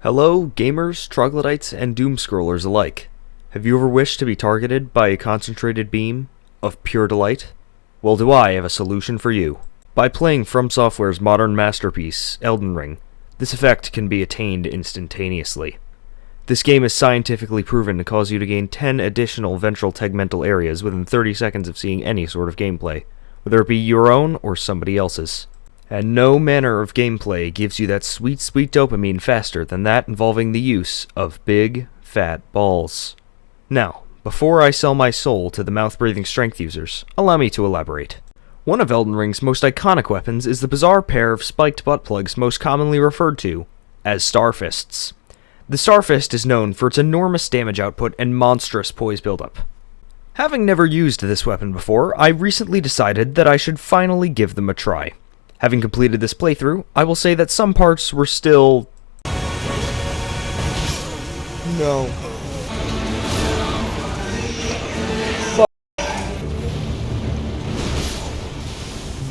Hello, gamers, troglodytes, and doomscrollers alike. Have you ever wished to be targeted by a concentrated beam of pure delight? Well, do I have a solution for you. By playing From Software's modern masterpiece, Elden Ring, this effect can be attained instantaneously. This game is scientifically proven to cause you to gain 10 additional ventral tegmental areas within 30 seconds of seeing any sort of gameplay, whether it be your own or somebody else's. And no manner of gameplay gives you that sweet, sweet dopamine faster than that involving the use of big, fat balls. Now, before I sell my soul to the mouth-breathing strength users, allow me to elaborate. One of Elden Ring's most iconic weapons is the bizarre pair of spiked butt plugs most commonly referred to as Starfists. The Starfist is known for its enormous damage output and monstrous poise buildup. Having never used this weapon before, I recently decided that I should finally give them a try. Having completed this playthrough, I will say that some parts were still... No.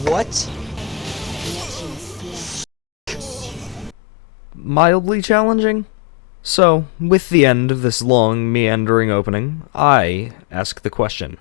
What? Mildly challenging? So, with the end of this long, meandering opening, I ask the question.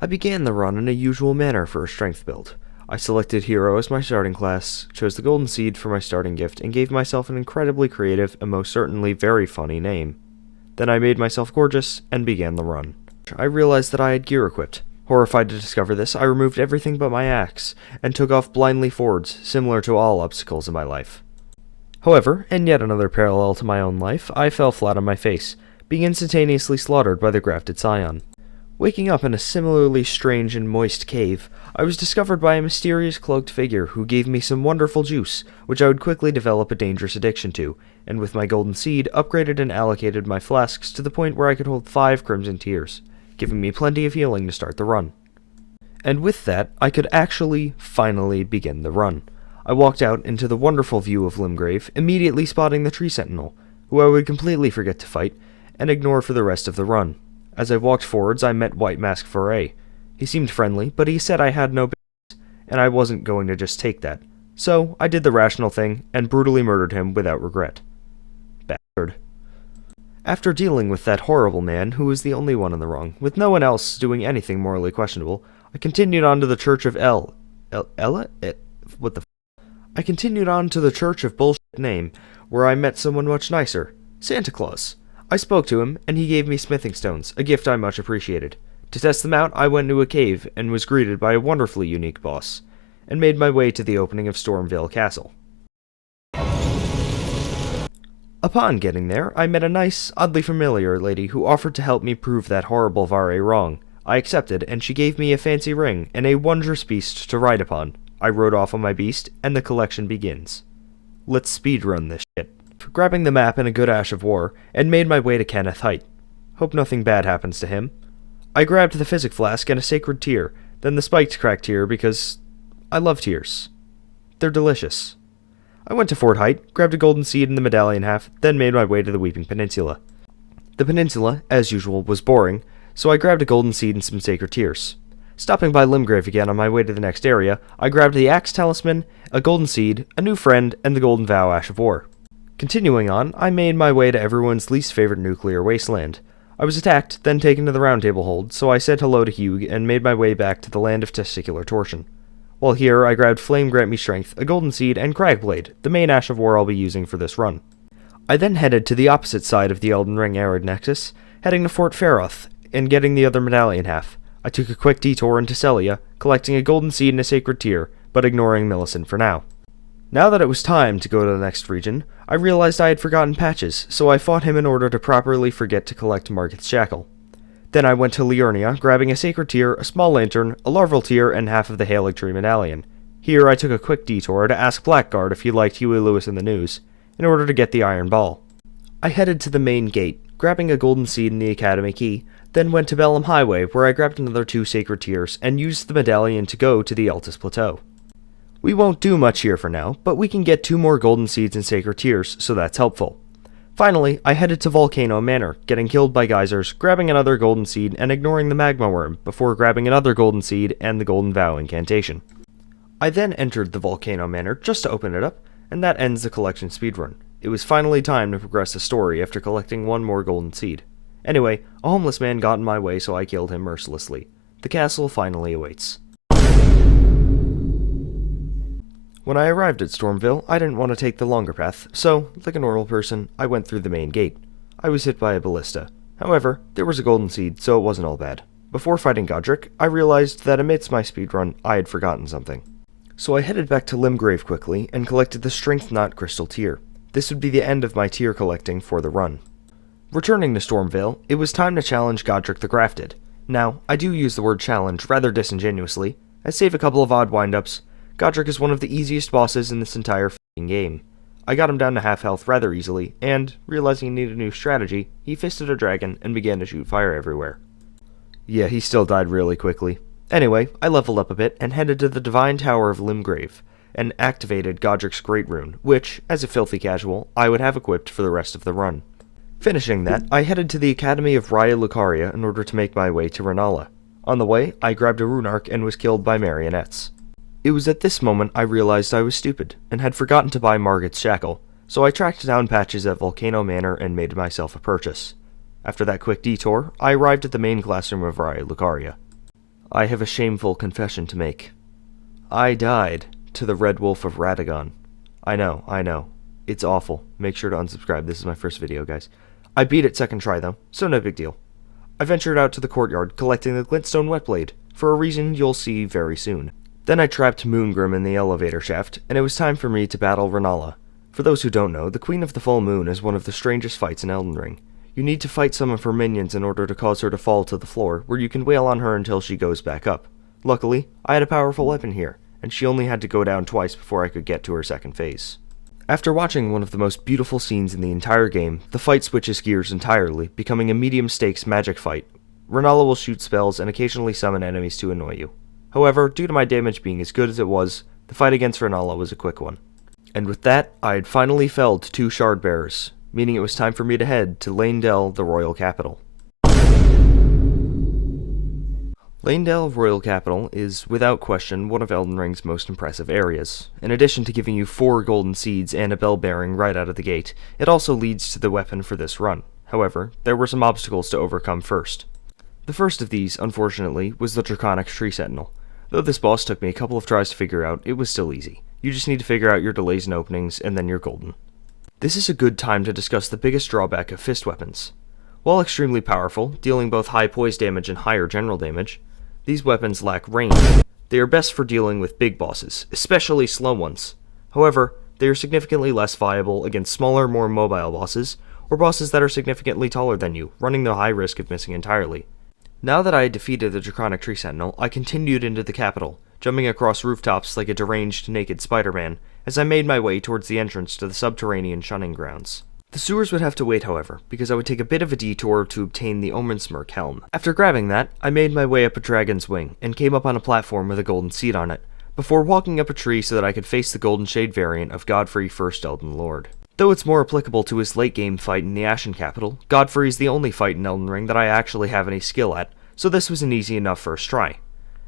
I began the run in a usual manner for a strength build. I selected Hero as my starting class, chose the Golden Seed for my starting gift, and gave myself an incredibly creative and most certainly very funny name. Then I made myself gorgeous and began the run. I realized that I had gear equipped. Horrified to discover this, I removed everything but my axe, and took off blindly forwards, similar to all obstacles in my life. However, in yet another parallel to my own life, I fell flat on my face, being instantaneously slaughtered by the grafted scion. Waking up in a similarly strange and moist cave, I was discovered by a mysterious cloaked figure who gave me some wonderful juice, which I would quickly develop a dangerous addiction to, and with my golden seed, upgraded and allocated my flasks to the point where I could hold 5 crimson tears, giving me plenty of healing to start the run. And with that, I could actually, finally begin the run. I walked out into the wonderful view of Limgrave, immediately spotting the tree sentinel, who I would completely forget to fight, and ignore for the rest of the run. As I walked forwards, I met White Mask Foray. He seemed friendly, but he said I had no business, and I wasn't going to just take that. So, I did the rational thing, and brutally murdered him without regret. Bastard. After dealing with that horrible man, who was the only one in the wrong, with no one else doing anything morally questionable, I continued on to the Church of I continued on to the Church of Bullshit Name, where I met someone much nicer. Santa Claus. I spoke to him, and he gave me smithing stones, a gift I much appreciated. To test them out, I went into a cave, and was greeted by a wonderfully unique boss, and made my way to the opening of Stormvale Castle. Upon getting there, I met a nice, oddly familiar lady who offered to help me prove that horrible Vare wrong. I accepted, and she gave me a fancy ring, and a wondrous beast to ride upon. I rode off on my beast, and the collection begins. Let's speedrun this shit. Grabbing the map and a good ash of war, and made my way to Kenneth Height. Hope nothing bad happens to him. I grabbed the physic flask and a sacred tear, then the spiked crack tear because I love tears. They're delicious. I went to Fort Height, grabbed a golden seed and the medallion half, then made my way to the Weeping Peninsula. The peninsula, as usual, was boring, so I grabbed a golden seed and some sacred tears. Stopping by Limgrave again on my way to the next area, I grabbed the axe talisman, a golden seed, a new friend, and the golden vow ash of war. Continuing on, I made my way to everyone's least favorite nuclear wasteland. I was attacked, then taken to the Round Table Hold, so I said hello to Hugh and made my way back to the land of testicular torsion. While here, I grabbed Flame Grant Me Strength, a Golden Seed, and Cragblade, the main Ash of War I'll be using for this run. I then headed to the opposite side of the Elden Ring Arid Nexus, heading to Fort Faroth, and getting the other medallion half. I took a quick detour into Celia, collecting a Golden Seed and a Sacred Tear, but ignoring Millicent for now. Now that it was time to go to the next region, I realized I had forgotten Patches, so I fought him in order to properly forget to collect Margith's Shackle. Then I went to Liurnia, grabbing a sacred tear, a small lantern, a larval tear, and half of the Halig Tree medallion. Here I took a quick detour to ask Blackguard if he liked Huey Lewis in the News, in order to get the iron ball. I headed to the main gate, grabbing a golden seed and the academy key, then went to Bellum Highway, where I grabbed another 2 sacred tears and used the medallion to go to the Altus Plateau. We won't do much here for now, but we can get 2 more golden seeds and sacred tears, so that's helpful. Finally, I headed to Volcano Manor, getting killed by geysers, grabbing another golden seed and ignoring the magma worm, before grabbing another golden seed and the golden vow incantation. I then entered the Volcano Manor just to open it up, and that ends the collection speedrun. It was finally time to progress the story after collecting 1 more golden seed. Anyway, a homeless man got in my way, so I killed him mercilessly. The castle finally awaits. When I arrived at Stormville, I didn't want to take the longer path, so, like a normal person, I went through the main gate. I was hit by a ballista. However, there was a golden seed, so it wasn't all bad. Before fighting Godric, I realized that amidst my speedrun, I had forgotten something. So I headed back to Limgrave quickly and collected the Strength Knot Crystal Tear. This would be the end of my tier collecting for the run. Returning to Stormville, it was time to challenge Godric the Grafted. Now, I do use the word challenge rather disingenuously, as save a couple of odd windups, Godric is one of the easiest bosses in this entire f***ing game. I got him down to half health rather easily, and, realizing he needed a new strategy, he fisted a dragon and began to shoot fire everywhere. Yeah, he still died really quickly. Anyway, I leveled up a bit and headed to the Divine Tower of Limgrave, and activated Godric's Great Rune, which, as a filthy casual, I would have equipped for the rest of the run. Finishing that, I headed to the Academy of Raya Lucaria in order to make my way to Renala. On the way, I grabbed a rune arc and was killed by marionettes. It was at this moment I realized I was stupid, and had forgotten to buy Margit's Shackle, so I tracked down Patches at Volcano Manor and made myself a purchase. After that quick detour, I arrived at the main classroom of Raya Lucaria. I have a shameful confession to make. I died to the Red Wolf of Radagon. I know. It's awful. Make sure to unsubscribe, this is my first video, guys. I beat it second try though, so no big deal. I ventured out to the courtyard, collecting the Glintstone Whetblade, for a reason you'll see very soon. Then I trapped Moongrim in the elevator shaft, and it was time for me to battle Renala. For those who don't know, the Queen of the Full Moon is one of the strangest fights in Elden Ring. You need to fight some of her minions in order to cause her to fall to the floor, where you can wail on her until she goes back up. Luckily, I had a powerful weapon here, and she only had to go down twice before I could get to her second phase. After watching one of the most beautiful scenes in the entire game, the fight switches gears entirely, becoming a medium-stakes magic fight. Renala will shoot spells and occasionally summon enemies to annoy you. However, due to my damage being as good as it was, the fight against Renala was a quick one. And with that, I had finally felled 2 shard bearers, meaning it was time for me to head to Leyndell, the royal capital. Leyndell Royal Capital is, without question, one of Elden Ring's most impressive areas. In addition to giving you 4 golden seeds and a bell bearing right out of the gate, it also leads to the weapon for this run. However, there were some obstacles to overcome first. The first of these, unfortunately, was the Draconic Tree Sentinel. Though this boss took me a couple of tries to figure out, it was still easy. You just need to figure out your delays and openings, and then you're golden. This is a good time to discuss the biggest drawback of fist weapons. While extremely powerful, dealing both high poise damage and higher general damage, these weapons lack range. They are best for dealing with big bosses, especially slow ones. However, they are significantly less viable against smaller, more mobile bosses, or bosses that are significantly taller than you, running the high risk of missing entirely. Now that I had defeated the Draconic Tree Sentinel, I continued into the capital, jumping across rooftops like a deranged, naked Spider-Man, as I made my way towards the entrance to the subterranean shunning grounds. The sewers would have to wait, however, because I would take a bit of a detour to obtain the Omensmirk helm. After grabbing that, I made my way up a dragon's wing, and came up on a platform with a golden seed on it, before walking up a tree so that I could face the Golden Shade variant of Godfrey First Elden Lord. Though it's more applicable to his late-game fight in the Ashen Capital, Godfrey is the only fight in Elden Ring that I actually have any skill at, so this was an easy enough first try.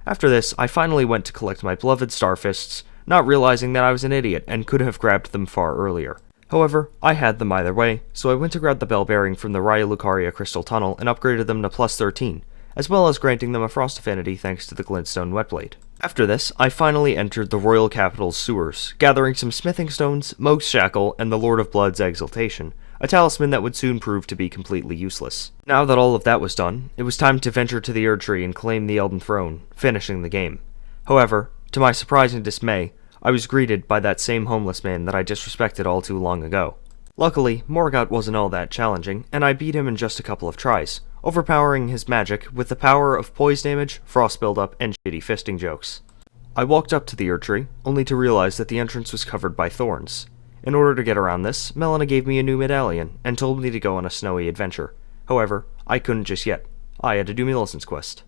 After this, I finally went to collect my beloved Starfists, not realizing that I was an idiot and could have grabbed them far earlier. However, I had them either way, so I went to grab the bell bearing from the Raya Lucaria Crystal Tunnel and upgraded them to plus 13, as well as granting them a frost affinity thanks to the Glintstone Whetblade. After this, I finally entered the royal capital's sewers, gathering some smithing stones, Moog's Shackle, and the Lord of Blood's Exaltation, a talisman that would soon prove to be completely useless. Now that all of that was done, it was time to venture to the Erdtree and claim the Elden Throne, finishing the game. However, to my surprise and dismay, I was greeted by that same homeless man that I disrespected all too long ago. Luckily, Morgott wasn't all that challenging, and I beat him in just a couple of tries, overpowering his magic with the power of poise damage, frost buildup, and shitty fisting jokes. I walked up to the Erdtree, only to realize that the entrance was covered by thorns. In order to get around this, Melina gave me a new medallion, and told me to go on a snowy adventure. However, I couldn't just yet. I had to do Millicent's quest.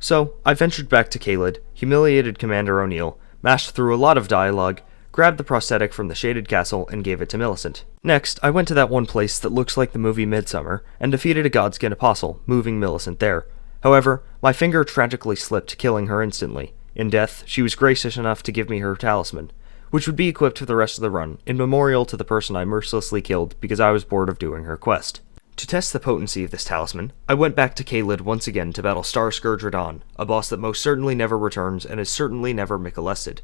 So, I ventured back to Caelid, humiliated Commander O'Neill, mashed through a lot of dialogue, grabbed the prosthetic from the shaded castle, and gave it to Millicent. Next, I went to that one place that looks like the movie Midsummer, and defeated a Godskin apostle, moving Millicent there. However, my finger tragically slipped, killing her instantly. In death, she was gracious enough to give me her talisman, which would be equipped for the rest of the run, in memorial to the person I mercilessly killed because I was bored of doing her quest. To test the potency of this talisman, I went back to Caelid once again to battle Starscourge Radahn, a boss that most certainly never returns and is certainly never Michelested.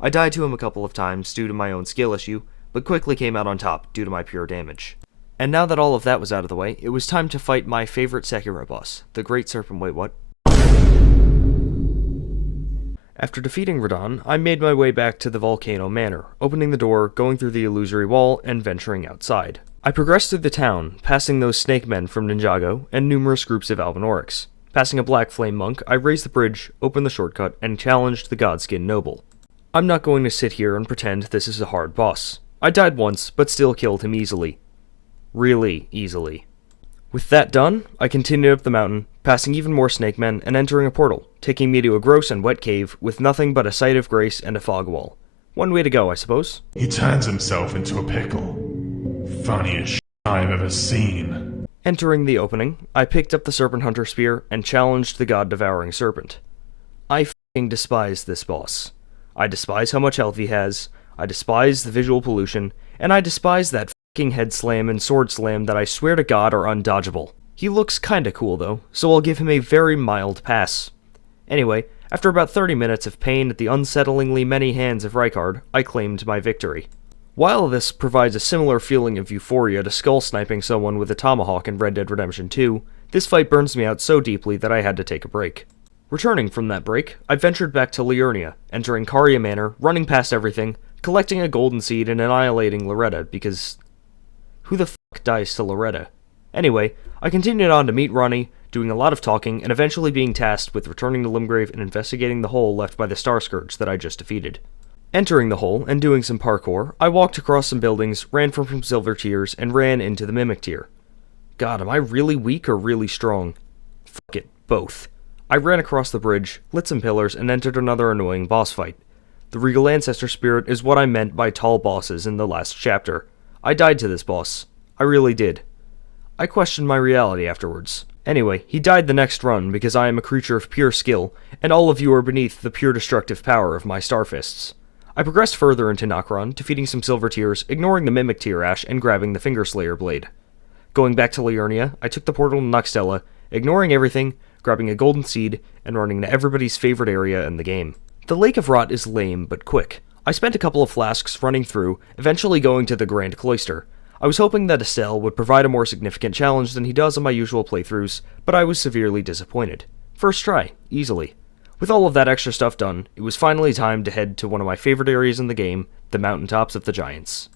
I died to him a couple of times due to my own skill issue, but quickly came out on top due to my pure damage. And now that all of that was out of the way, it was time to fight my favorite Sekiro boss, the Great Serpent. Wait, what? After defeating Radahn, I made my way back to the Volcano Manor, opening the door, going through the illusory wall, and venturing outside. I progressed through the town, passing those snake men from Ninjago, and numerous groups of Albinaurics. Passing a Black Flame monk, I raised the bridge, opened the shortcut, and challenged the Godskin noble. I'm not going to sit here and pretend this is a hard boss. I died once, but still killed him easily. Really easily. With that done, I continued up the mountain, passing even more snake men, and entering a portal, taking me to a gross and wet cave with nothing but a site of grace and a fog wall. One way to go, I suppose. He turns himself into a pickle. Funniest shit I've ever seen. Entering the opening, I picked up the Serpent Hunter Spear and challenged the God-devouring serpent. I f***ing despise this boss. I despise how much health he has, I despise the visual pollution, and I despise that f***ing head slam and sword slam that I swear to God are undodgeable. He looks kinda cool though, so I'll give him a very mild pass. Anyway, after about 30 minutes of pain at the unsettlingly many hands of Rykard, I claimed my victory. While this provides a similar feeling of euphoria to skull sniping someone with a tomahawk in Red Dead Redemption 2, this fight burns me out so deeply that I had to take a break. Returning from that break, I ventured back to Liurnia, entering Caria Manor, running past everything, collecting a golden seed and annihilating Loretta because... who the fuck dies to Loretta? Anyway, I continued on to meet Ronnie, doing a lot of talking, and eventually being tasked with returning to Limgrave and investigating the hole left by the Starscourge that I just defeated. Entering the hole and doing some parkour, I walked across some buildings, ran from some silver tiers, and ran into the Mimic tier. God, am I really weak or really strong? Fuck it, both. I ran across the bridge, lit some pillars, and entered another annoying boss fight. The Regal Ancestor Spirit is what I meant by tall bosses in the last chapter. I died to this boss. I really did. I questioned my reality afterwards. Anyway, he died the next run because I am a creature of pure skill, and all of you are beneath the pure destructive power of my Starfists. I progressed further into Nokron, defeating some silver tiers, ignoring the Mimic tier ash, and grabbing the Fingerslayer blade. Going back to Liurnia, I took the portal to Noxtella, ignoring everything, grabbing a golden seed, and running to everybody's favorite area in the game. The Lake of Rot is lame, but quick. I spent a couple of flasks running through, eventually going to the Grand Cloister. I was hoping that Estelle would provide a more significant challenge than he does on my usual playthroughs, but I was severely disappointed. First try, easily. With all of that extra stuff done, it was finally time to head to one of my favorite areas in the game, the mountaintops of the Giants.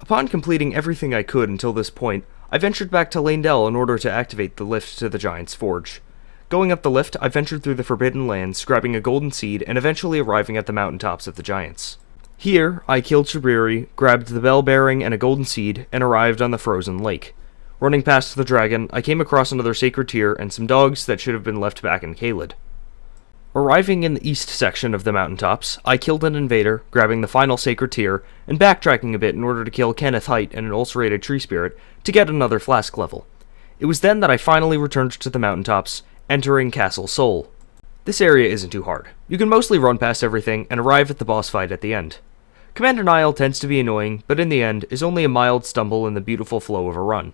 Upon completing everything I could until this point, I ventured back to Leyndell in order to activate the lift to the Giant's Forge. Going up the lift, I ventured through the Forbidden Lands, grabbing a golden seed, and eventually arriving at the mountaintops of the Giants. Here, I killed Shabriri, grabbed the bell bearing and a golden seed, and arrived on the frozen lake. Running past the dragon, I came across another sacred tier and some dogs that should have been left back in Caelid. Arriving in the east section of the mountaintops, I killed an invader, grabbing the final sacred tier, and backtracking a bit in order to kill Kenneth Height and an ulcerated tree spirit to get another flask level. It was then that I finally returned to the mountaintops, entering Castle Sol. This area isn't too hard. You can mostly run past everything and arrive at the boss fight at the end. Commander Nile tends to be annoying, but in the end is only a mild stumble in the beautiful flow of a run.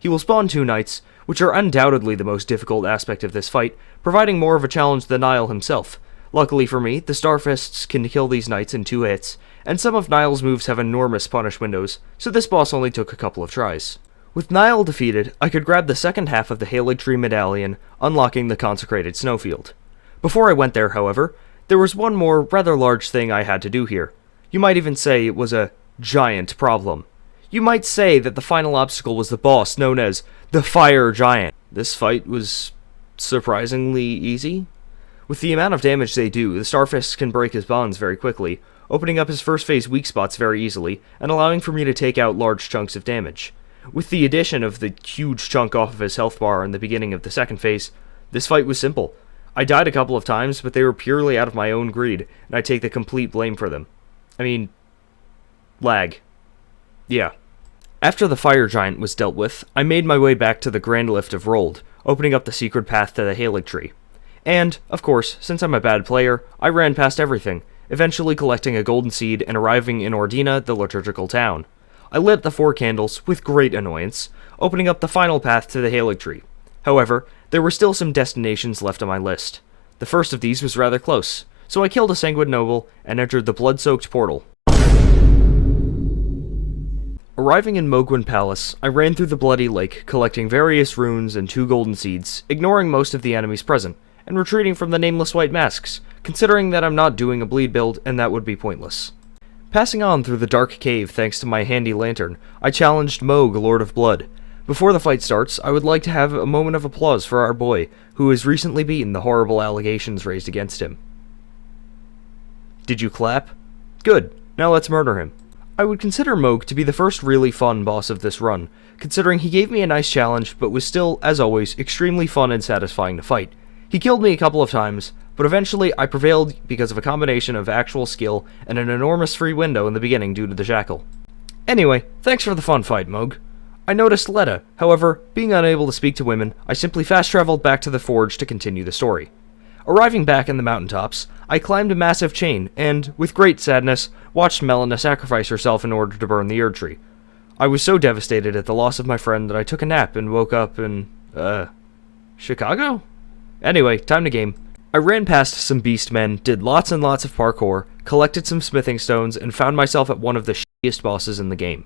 He will spawn 2 knights, which are undoubtedly the most difficult aspect of this fight, providing more of a challenge than Nile himself. Luckily for me, the Starfists can kill these knights in 2 hits, and some of Nile's moves have enormous punish windows, so this boss only took a couple of tries. With Nile defeated, I could grab the second half of the Halig Tree Medallion, unlocking the consecrated snowfield. Before I went there, however, there was one more rather large thing I had to do here. You might even say it was a giant problem. You might say that the final obstacle was the boss known as the Fire Giant. This fight was surprisingly easy. With the amount of damage they do, the Starfist can break his bonds very quickly, opening up his first phase weak spots very easily, and allowing for me to take out large chunks of damage. With the addition of the huge chunk off of his health bar in the beginning of the second phase, this fight was simple. I died a couple of times, but they were purely out of my own greed, and I take the complete blame for them. I mean, lag. Yeah. After the Fire Giant was dealt with, I made my way back to the Grand Lift of Rold, opening up the secret path to the Halig Tree. And, of course, since I'm a bad player, I ran past everything, eventually collecting a golden seed and arriving in Ordina, the liturgical town. I lit the 4 candles, with great annoyance, opening up the final path to the Halig Tree. However, there were still some destinations left on my list. The first of these was rather close, so I killed a Sanguine Noble and entered the blood-soaked portal. Arriving in Mogwin Palace, I ran through the Bloody Lake, collecting various runes and 2 golden seeds, ignoring most of the enemies present, and retreating from the nameless white masks, considering that I'm not doing a bleed build and that would be pointless. Passing on through the dark cave thanks to my handy lantern, I challenged Moog, Lord of Blood. Before the fight starts, I would like to have a moment of applause for our boy, who has recently beaten the horrible allegations raised against him. Did you clap? Good, now let's murder him. I would consider Moog to be the first really fun boss of this run, considering he gave me a nice challenge, but was still, as always, extremely fun and satisfying to fight. He killed me a couple of times, but eventually I prevailed because of a combination of actual skill and an enormous free window in the beginning due to the Jackal. Anyway, thanks for the fun fight, Moog. I noticed Letta, however, being unable to speak to women, I simply fast-traveled back to the forge to continue the story. Arriving back in the mountaintops, I climbed a massive chain, and, with great sadness, watched Melina sacrifice herself in order to burn the Erdtree. I was so devastated at the loss of my friend that I took a nap and woke up in, Chicago? Anyway, time to game. I ran past some beastmen, did lots and lots of parkour, collected some smithing stones, and found myself at one of the shittiest bosses in the game.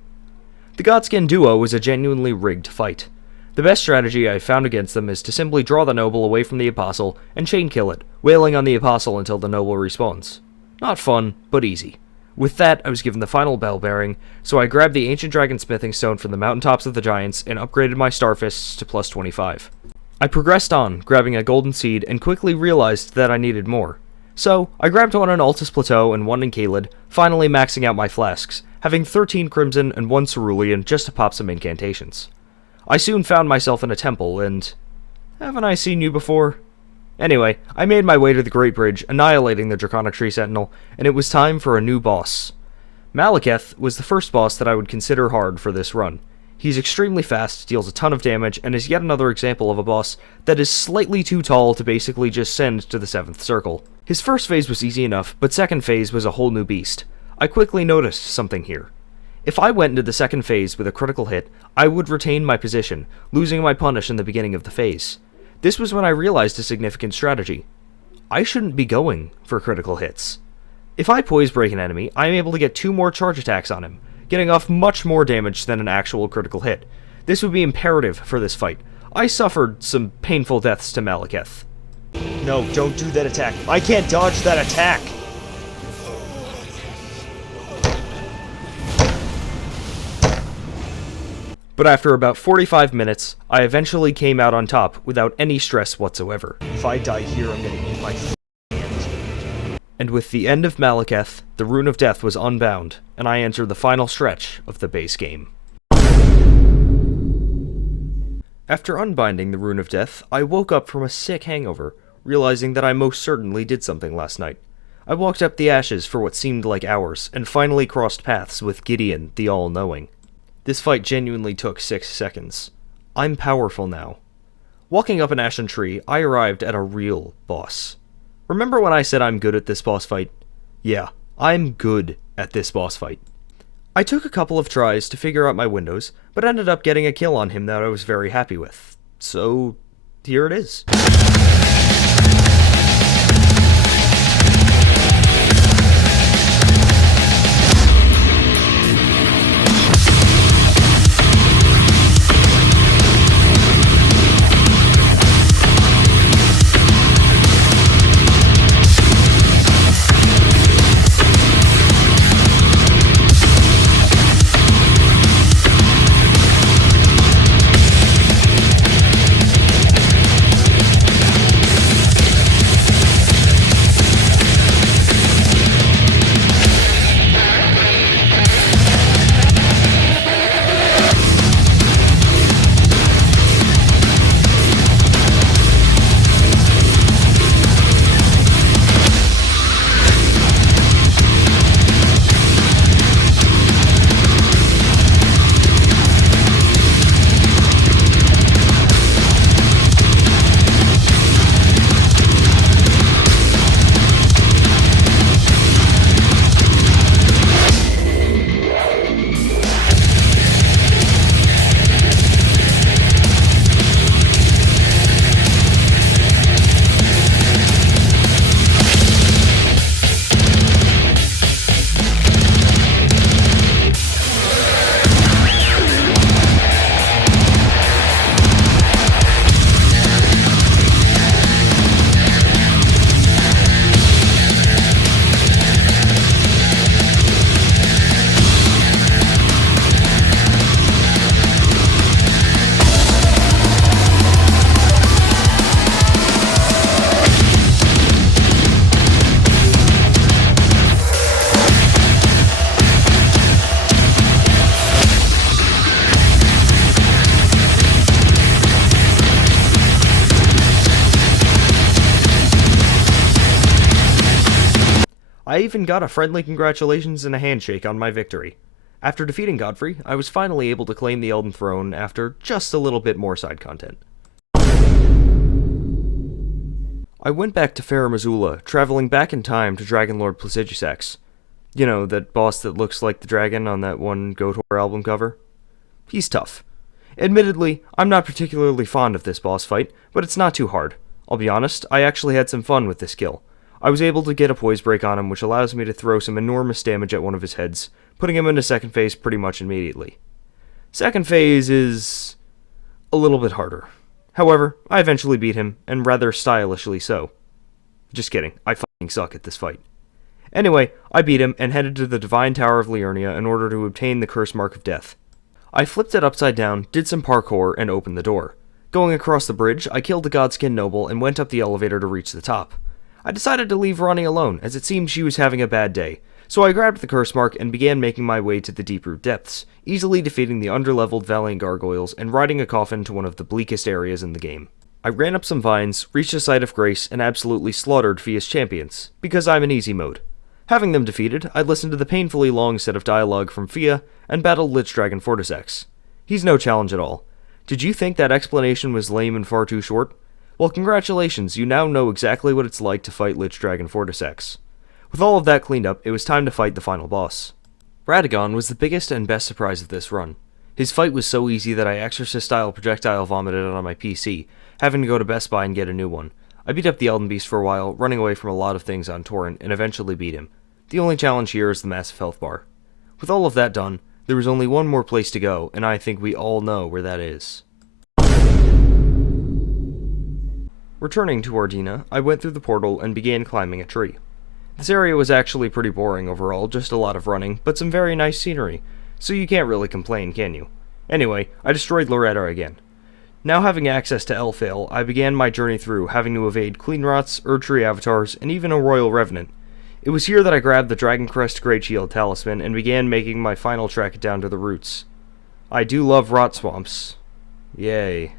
The Godskin duo was a genuinely rigged fight. The best strategy I found against them is to simply draw the noble away from the apostle and chain kill it, wailing on the apostle until the noble respawns. Not fun, but easy. With that, I was given the final bell bearing, so I grabbed the ancient dragon smithing stone from the mountaintops of the giants and upgraded my starfists to plus 25. I progressed on, grabbing a golden seed, and quickly realized that I needed more. So, I grabbed one on Altus Plateau and one in Caelid, finally maxing out my flasks, having 13 Crimson and 1 Cerulean just to pop some incantations. I soon found myself in a temple, and... haven't I seen you before? Anyway, I made my way to the Great Bridge, annihilating the Draconic Tree Sentinel, and it was time for a new boss. Malekith was the first boss that I would consider hard for this run. He's extremely fast, deals a ton of damage, and is yet another example of a boss that is slightly too tall to basically just send to the 7th circle. His first phase was easy enough, but second phase was a whole new beast. I quickly noticed something here. If I went into the second phase with a critical hit, I would retain my position, losing my punish in the beginning of the phase. This was when I realized a significant strategy. I shouldn't be going for critical hits. If I poise break an enemy, I am able to get 2 more charge attacks on him, getting off much more damage than an actual critical hit. This would be imperative for this fight. I suffered some painful deaths to Malekith. No, don't do that attack. I can't dodge that attack! But after about 45 minutes, I eventually came out on top without any stress whatsoever. If I die here, I'm gonna eat my hand. And with the end of Malekith, the Rune of Death was unbound, and I entered the final stretch of the base game. After unbinding the Rune of Death, I woke up from a sick hangover, realizing that I most certainly did something last night. I walked up the ashes for what seemed like hours, and finally crossed paths with Gideon, the All-Knowing. This fight genuinely took 6 seconds. I'm powerful now. Walking up an ashen tree, I arrived at a real boss. Remember when I said I'm good at this boss fight? Yeah, I'm good at this boss fight. I took a couple of tries to figure out my windows, but ended up getting a kill on him that I was very happy with. So, here it is. I even got a friendly congratulations and a handshake on my victory. After defeating Godfrey, I was finally able to claim the Elden Throne after just a little bit more side content. I went back to Farum Azula, traveling back in time to Dragon Lord Plagiasax. You know, that boss that looks like the dragon on that one Goatwhore album cover? He's tough. Admittedly, I'm not particularly fond of this boss fight, but it's not too hard. I'll be honest, I actually had some fun with this skill. I was able to get a poise break on him, which allows me to throw some enormous damage at one of his heads, putting him into second phase pretty much immediately. Second phase is a little bit harder. However, I eventually beat him, and rather stylishly so. Just kidding, I fucking suck at this fight. Anyway, I beat him and headed to the Divine Tower of Liurnia in order to obtain the Curse Mark of Death. I flipped it upside down, did some parkour, and opened the door. Going across the bridge, I killed the Godskin Noble and went up the elevator to reach the top. I decided to leave Ronnie alone, as it seemed she was having a bad day, so I grabbed the Curse Mark and began making my way to the Deep-Root Depths, easily defeating the underleveled Valiant Gargoyles and riding a coffin to one of the bleakest areas in the game. I ran up some vines, reached a site of grace, and absolutely slaughtered Fia's champions, because I'm in easy mode. Having them defeated, I listened to the painfully long set of dialogue from Fia and battled Lich Dragon Fortisex. He's no challenge at all. Did you think that explanation was lame and far too short? Well, congratulations, you now know exactly what it's like to fight Lich Dragon Fortisex. With all of that cleaned up, it was time to fight the final boss. Radagon was the biggest and best surprise of this run. His fight was so easy that I Exorcist-style projectile vomited it on my PC, having to go to Best Buy and get a new one. I beat up the Elden Beast for a while, running away from a lot of things on torrent, and eventually beat him. The only challenge here is the massive health bar. With all of that done, there was only one more place to go, and I think we all know where that is. Returning to Ardina, I went through the portal and began climbing a tree. This area was actually pretty boring overall, just a lot of running, but some very nice scenery, so you can't really complain, can you? Anyway, I destroyed Loretta again. Now having access to Elfale, I began my journey through, having to evade Cleanrots, Erdtree avatars, and even a Royal Revenant. It was here that I grabbed the Dragon Crest Great Shield Talisman and began making my final trek down to the roots. I do love rot swamps. Yay.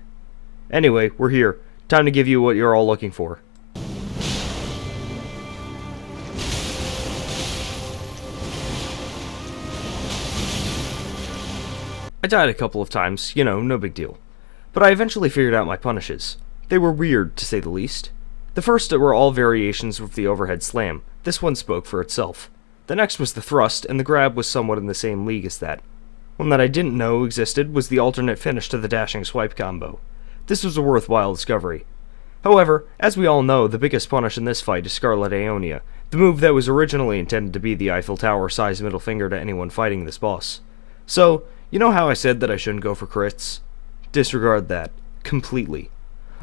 Anyway, we're here. Time to give you what you're all looking for. I died a couple of times, you know, no big deal. But I eventually figured out my punishes. They were weird, to say the least. The first were all variations of the overhead slam. This one spoke for itself. The next was the thrust, and the grab was somewhat in the same league as that. One that I didn't know existed was the alternate finish to the dashing swipe combo. This was a worthwhile discovery. However, as we all know, the biggest punish in this fight is Scarlet Aeonia, the move that was originally intended to be the Eiffel Tower-sized middle finger to anyone fighting this boss. So, you know how I said that I shouldn't go for crits? Disregard that. Completely.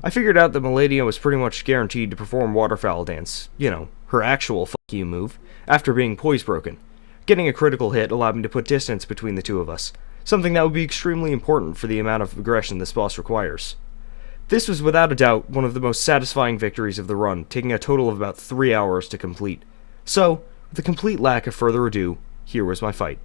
I figured out that Maladia was pretty much guaranteed to perform Waterfowl Dance, you know, her actual fuck you move, after being poise broken. Getting a critical hit allowed me to put distance between the two of us, something that would be extremely important for the amount of aggression this boss requires. This was without a doubt one of the most satisfying victories of the run, taking a total of about 3 hours to complete. So, with a complete lack of further ado, here was my fight.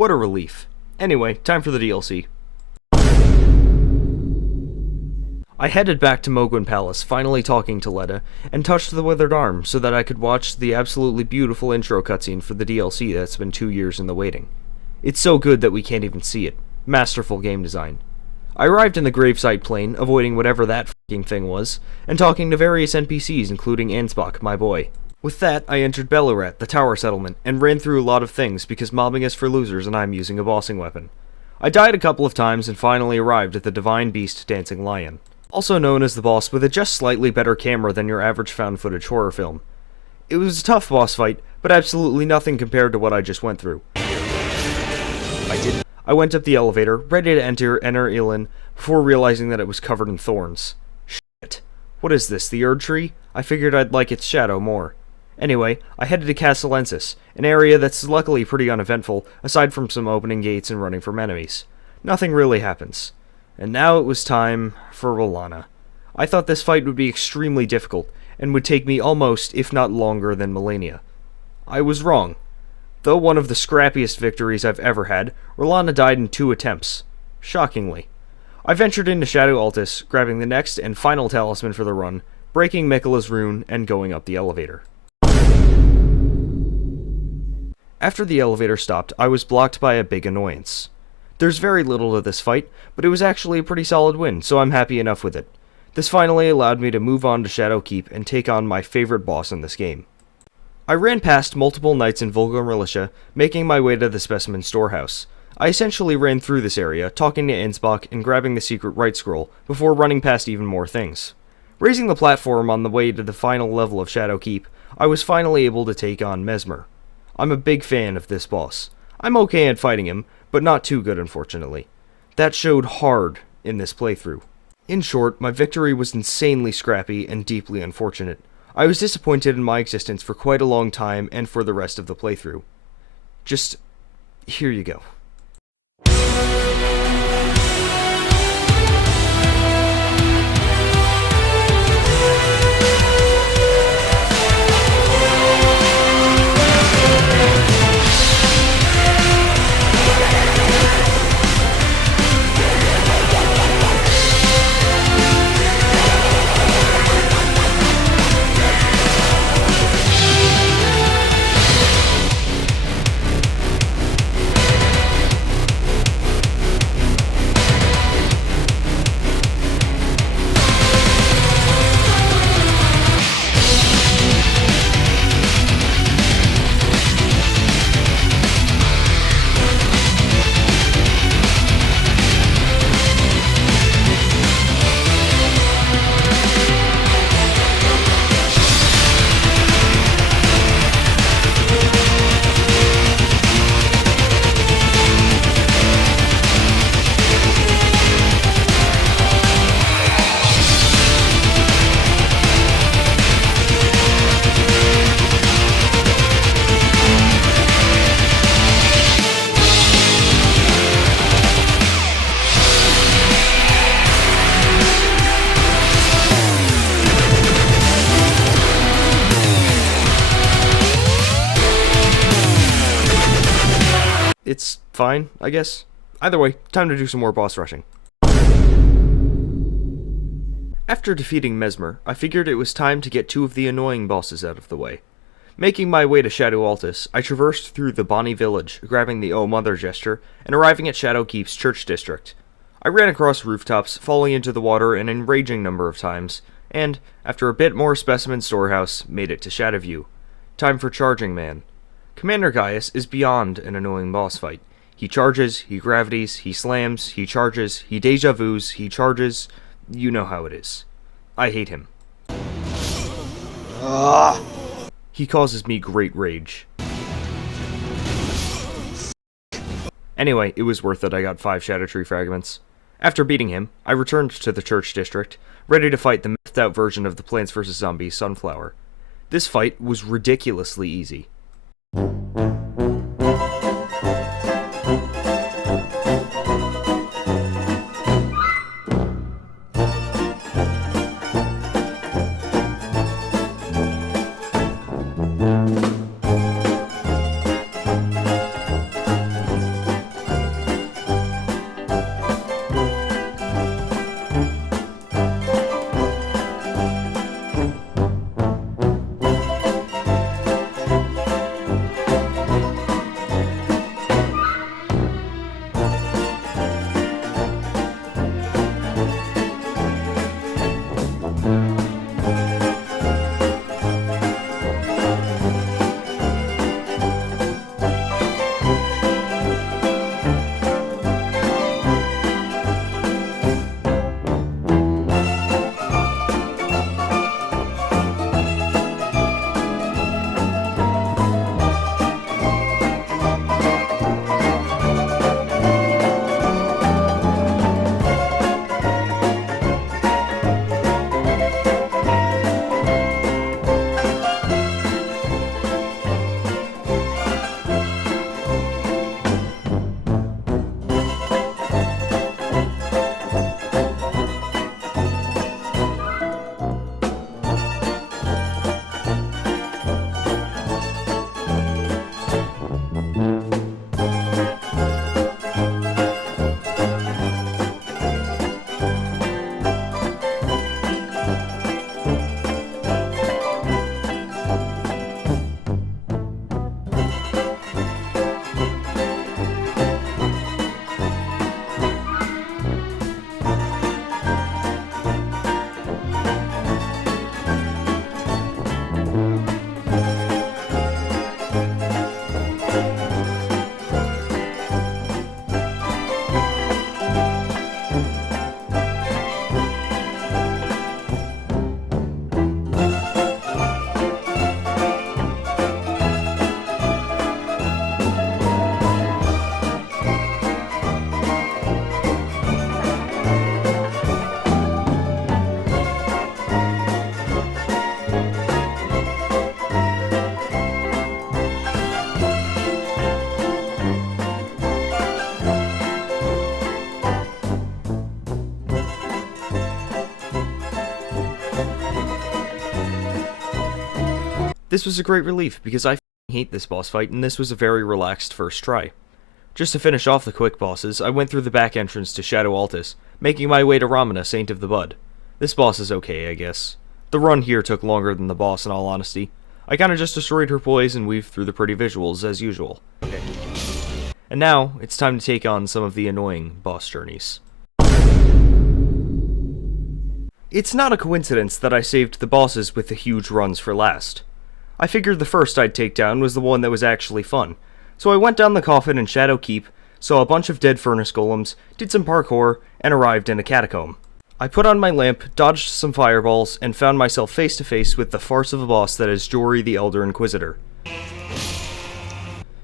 What a relief. Anyway, time for the DLC. I headed back to Mogwin Palace, finally talking to Letta, and touched the withered arm so that I could watch the absolutely beautiful intro cutscene for the DLC that's been 2 years in the waiting. It's so good that we can't even see it. Masterful game design. I arrived in the gravesite plain, avoiding whatever that f***ing thing was, and talking to various NPCs including Ansbach, my boy. With that, I entered Belurat, the tower settlement, and ran through a lot of things because mobbing is for losers and I'm using a bossing weapon. I died a couple of times and finally arrived at the Divine Beast Dancing Lion, also known as the boss with a just slightly better camera than your average found footage horror film. It was a tough boss fight, but absolutely nothing compared to what I just went through. I went up the elevator, ready to enter Ilin, before realizing that it was covered in thorns. Shit. What is this, the Erd Tree? I figured I'd like its shadow more. Anyway, I headed to Castellensis, an area that's luckily pretty uneventful, aside from some opening gates and running from enemies. Nothing really happens. And now it was time for Rolana. I thought this fight would be extremely difficult, and would take me almost, if not longer, than Millennia. I was wrong. Though one of the scrappiest victories I've ever had, Rolana died in 2 attempts. Shockingly. I ventured into Shadow Altus, grabbing the next and final talisman for the run, breaking Miquella's rune, and going up the elevator. After the elevator stopped, I was blocked by a big annoyance. There's very little to this fight, but it was actually a pretty solid win, so I'm happy enough with it. This finally allowed me to move on to Shadow Keep and take on my favorite boss in this game. I ran past multiple knights in Vulgar Militia, making my way to the Specimen Storehouse. I essentially ran through this area, talking to Ansbach and grabbing the secret right scroll, before running past even more things. Raising the platform on the way to the final level of Shadow Keep, I was finally able to take on Mesmer. I'm a big fan of this boss. I'm okay at fighting him, but not too good unfortunately. That showed hard in this playthrough. In short, my victory was insanely scrappy and deeply unfortunate. I was disappointed in my existence for quite a long time and for the rest of the playthrough. Just, here you go. It's fine, I guess. Either way, time to do some more boss rushing. After defeating Mesmer, I figured it was time to get 2 of the annoying bosses out of the way. Making my way to Shadow Altus, I traversed through the Bonnie village, grabbing the Oh Mother gesture, and arriving at Shadow Keep's church district. I ran across rooftops, falling into the water an enraging number of times, and, after a bit more Specimen Storehouse, made it to Shadowview. Time for Charging Man. Commander Gaius is beyond an annoying boss fight. He charges, he gravities, he slams, he charges, he deja vus, he charges. You know how it is. I hate him. He causes me great rage. Anyway, it was worth it. I got 5 Shadow Tree fragments. After beating him, I returned to the church district, ready to fight the methed out version of the Plants vs. Zombies Sunflower. This fight was ridiculously easy. This was a great relief because I hate this boss fight and this was a very relaxed first try. Just to finish off the quick bosses, I went through the back entrance to Shadow Altus, making my way to Ramana, Saint of the Bud. This boss is okay, I guess. The run here took longer than the boss in all honesty. I kinda just destroyed her poise and weaved through the pretty visuals as usual. Okay. And now, it's time to take on some of the annoying boss journeys. It's not a coincidence that I saved the bosses with the huge runs for last. I figured the first I'd take down was the one that was actually fun, so I went down the coffin in Shadow Keep, saw a bunch of dead furnace golems, did some parkour, and arrived in a catacomb. I put on my lamp, dodged some fireballs, and found myself face to face with the farce of a boss that is Jory the Elder Inquisitor.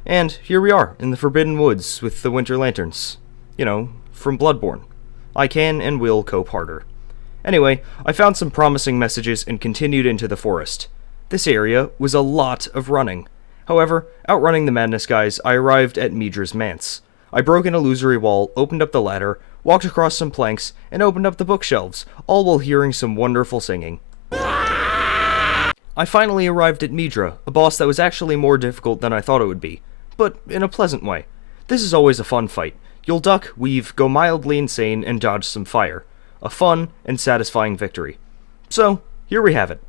And here we are, in the Forbidden Woods with the Winter Lanterns. You know, from Bloodborne. I can and will cope harder. Anyway, I found some promising messages and continued into the forest. This area was a lot of running. However, outrunning the madness guys, I arrived at Midra's manse. I broke an illusory wall, opened up the ladder, walked across some planks, and opened up the bookshelves, all while hearing some wonderful singing. I finally arrived at Midra, a boss that was actually more difficult than I thought it would be, but in a pleasant way. This is always a fun fight. You'll duck, weave, go mildly insane, and dodge some fire. A fun and satisfying victory. So, here we have it.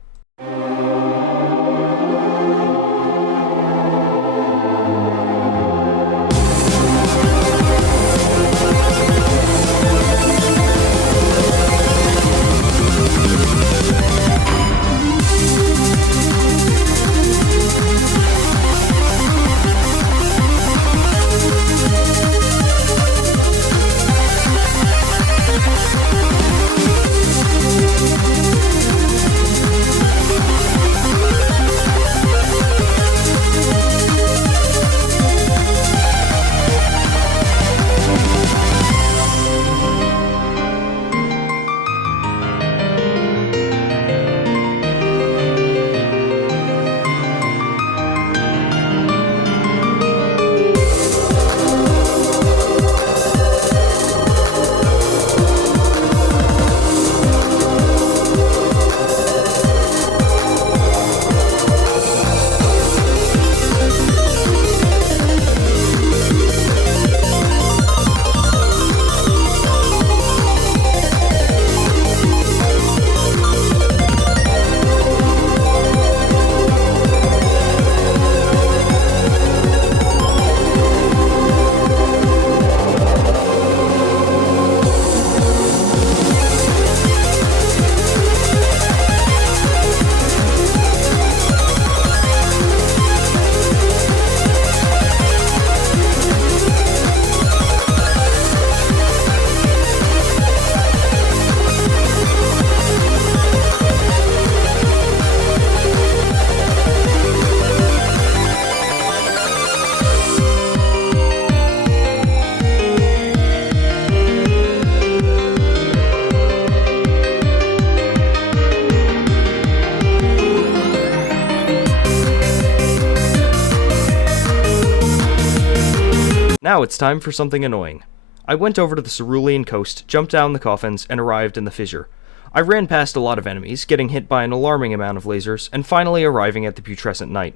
Now it's time for something annoying. I went over to the Cerulean coast, jumped down the coffins, and arrived in the fissure. I ran past a lot of enemies, getting hit by an alarming amount of lasers, and finally arriving at the Putrescent Knight.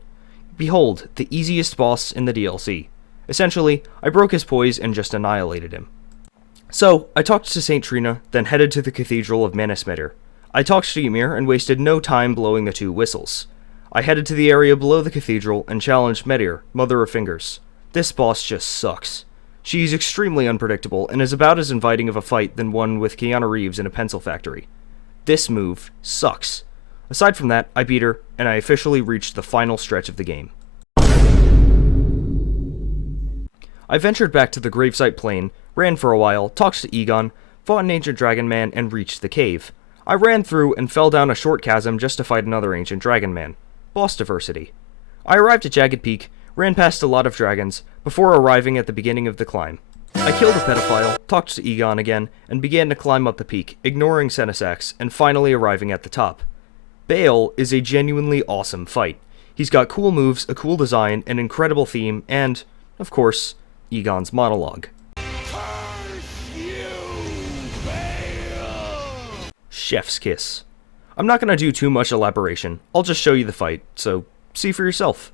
Behold, the easiest boss in the DLC. Essentially, I broke his poise and just annihilated him. So, I talked to Saint Trina, then headed to the Cathedral of Manasmeter. I talked to Ymir and wasted no time blowing the two whistles. I headed to the area below the cathedral and challenged Meteor, Mother of Fingers. This boss just sucks. She's extremely unpredictable and is about as inviting of a fight than one with Keanu Reeves in a pencil factory. This move sucks. Aside from that, I beat her, and I officially reached the final stretch of the game. I ventured back to the gravesite plain, ran for a while, talked to Egon, fought an ancient dragon man, and reached the cave. I ran through and fell down a short chasm just to fight another ancient dragon man. Boss diversity. I arrived at Jagged Peak, ran past a lot of dragons, before arriving at the beginning of the climb. I killed a pedophile, talked to Egon again, and began to climb up the peak, ignoring Senesax, and finally arriving at the top. Bale is a genuinely awesome fight. He's got cool moves, a cool design, an incredible theme, and, of course, Egon's monologue. Curse you, Bale! Chef's kiss. I'm not gonna do too much elaboration, I'll just show you the fight, so see for yourself.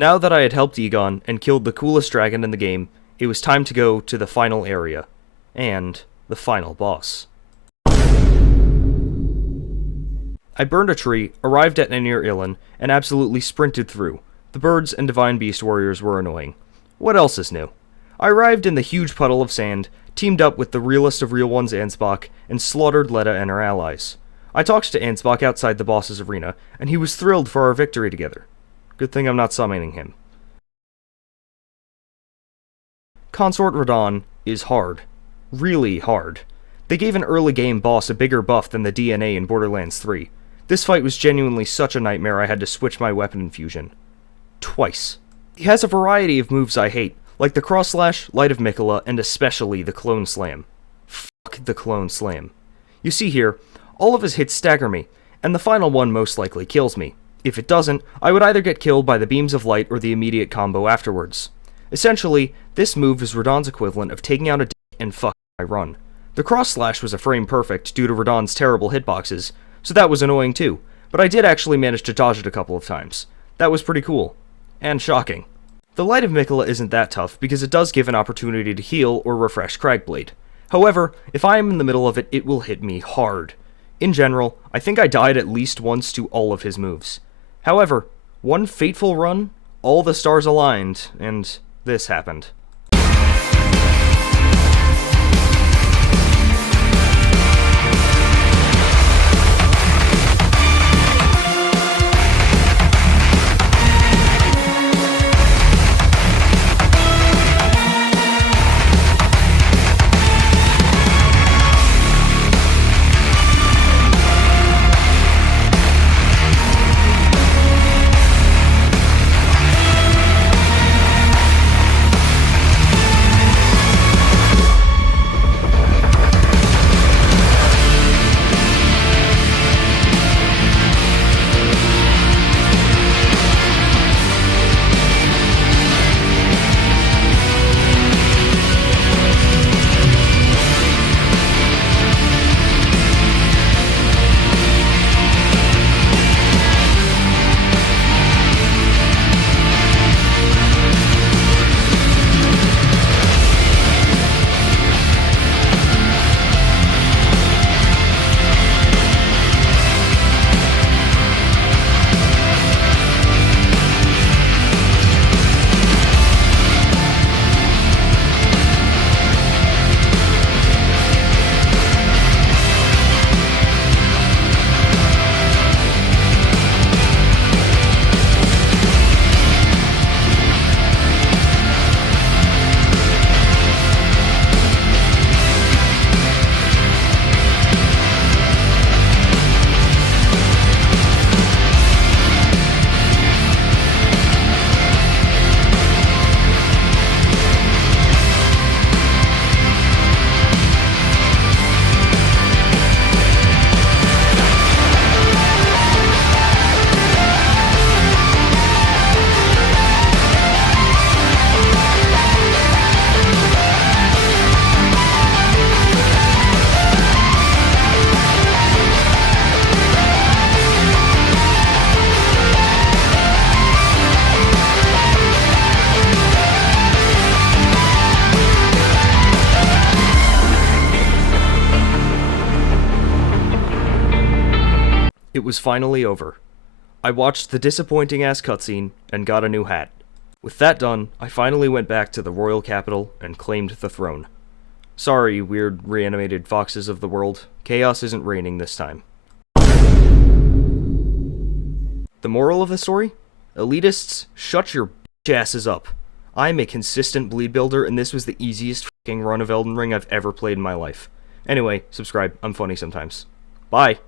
Now that I had helped Egon and killed the coolest dragon in the game, it was time to go to the final area, and the final boss. I burned a tree, arrived at Nir Ilan, and absolutely sprinted through. The birds and Divine Beast warriors were annoying. What else is new? I arrived in the huge puddle of sand, teamed up with the realest of real ones Ansbach, and slaughtered Letta and her allies. I talked to Ansbach outside the boss's arena, and he was thrilled for our victory together. Good thing I'm not summoning him. Consort Radahn is hard. Really hard. They gave an early game boss a bigger buff than the DNA in Borderlands 3. This fight was genuinely such a nightmare I had to switch my weapon infusion. Twice. He has a variety of moves I hate, like the Cross Slash, Light of Mikola, and especially the Clone Slam. Fuck the Clone Slam. You see here, all of his hits stagger me, and the final one most likely kills me. If it doesn't, I would either get killed by the beams of light or the immediate combo afterwards. Essentially, this move is Radahn's equivalent of taking out a dick and fucking my run. The cross slash was a frame perfect due to Radahn's terrible hitboxes, so that was annoying too, but I did actually manage to dodge it a couple of times. That was pretty cool. And shocking. The Light of Mikola isn't that tough because it does give an opportunity to heal or refresh Cragblade. However, if I am in the middle of it, it will hit me hard. In general, I think I died at least once to all of his moves. However, one fateful run, all the stars aligned, and this happened. It was finally over. I watched the disappointing ass cutscene and got a new hat. With that done, I finally went back to the royal capital and claimed the throne. Sorry, weird reanimated foxes of the world. Chaos isn't reigning this time. The moral of the story? Elitists, shut your bitch asses up. I'm a consistent bleed builder, and this was the easiest fucking run of Elden Ring I've ever played in my life. Anyway, subscribe. I'm funny sometimes. Bye.